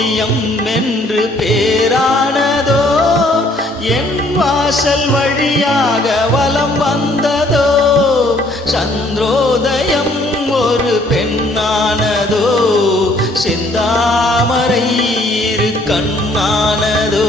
ஓவியம் என்று பேரானதோ, என் வாசல் வழியாக வலம் வந்ததோ, சந்திரோதயம் ஒரு பெண்ணானதோ, செந்தாமரை இரு கண்ணானதோ.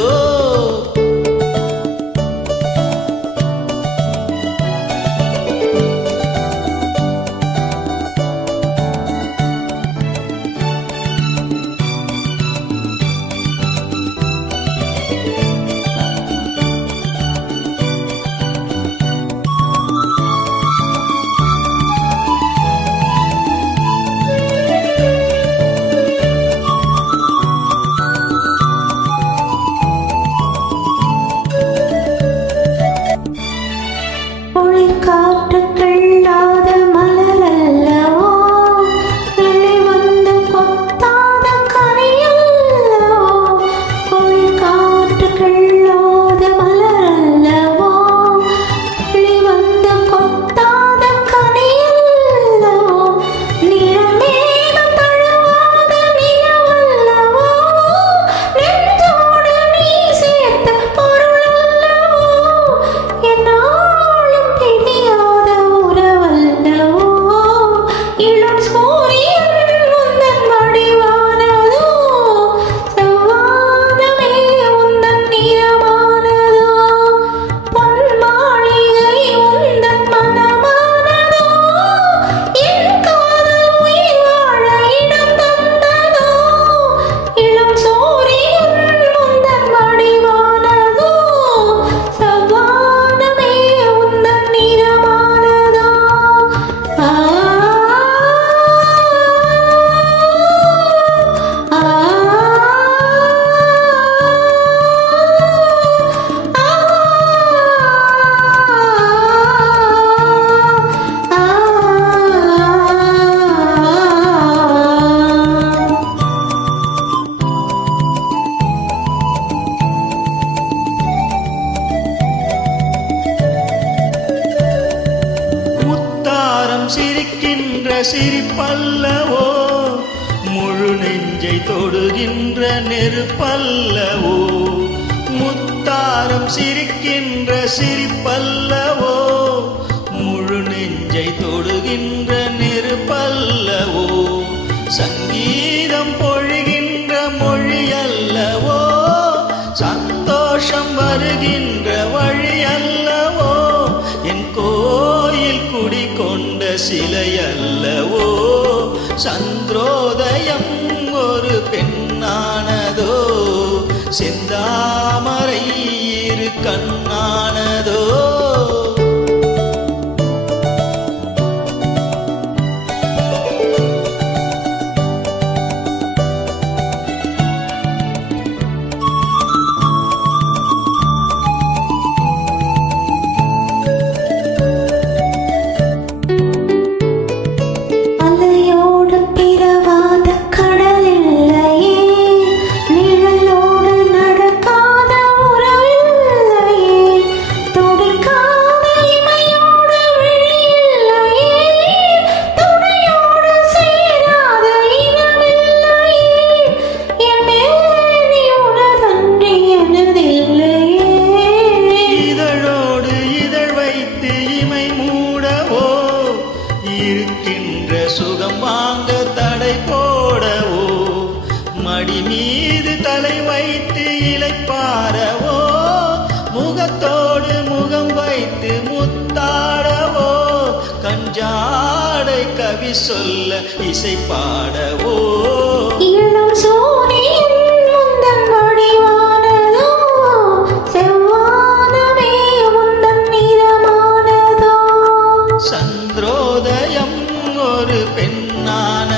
சிரிக்கின்ற சிரிப்பல்லவோ, முழு நெஞ்சை தொடுகின்ற நெருப்பல்லவோ, முத்தாரம் சிரிக்கின்ற சிரிப்பல்லவோ, முழு நெஞ்சை தொடுகின்ற நெருப்பல்லவோ, சங்கீதம் பொழிகின்ற மொழியல்லவோ, சந்தோஷம் வருகின்ற வழியல்லவோ, என் கோயில் குடிகொண்ட சிலையல்லவோ, சந்திரோதயம் ஒரு பெண்ணானதோ, செந்தாமரை இரு கண்ணானதோ. இருக்கின்ற சுகம் வாங்க தடை போடவோ, மடி மீது தலை வைத்து இளைப்பாரவோ, முகத்தோடு முகம் வைத்து முத்தாடவோ, கஞ்சாடை கவி சொல்ல இசை பாடவோ. இளம் சூரியன் முந்தன் வடிவானதோ, செவ்வானமே முந்தன் நிறமானதோ, சந்திரோதயம் ஒரு பெண்ணான